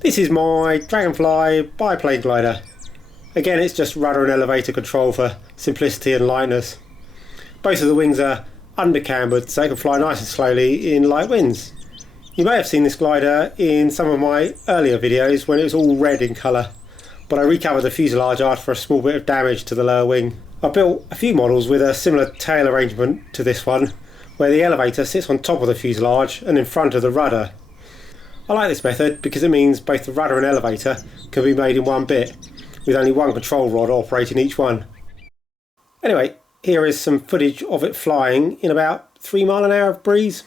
This is my Dragonfly biplane glider. Again, it's just rudder and elevator control for simplicity and lightness. Both of the wings are undercambered so they can fly nice and slowly in light winds. You may have seen this glider in some of my earlier videos when it was all red in colour, but I recovered the fuselage after a small bit of damage to the lower wing. I built a few models with a similar tail arrangement to this one, where the elevator sits on top of the fuselage and in front of the rudder. I like this method because it means both the rudder and elevator can be made in one bit, with only one control rod operating each one. Anyway, here is some footage of it flying in about 3 mile an hour of breeze.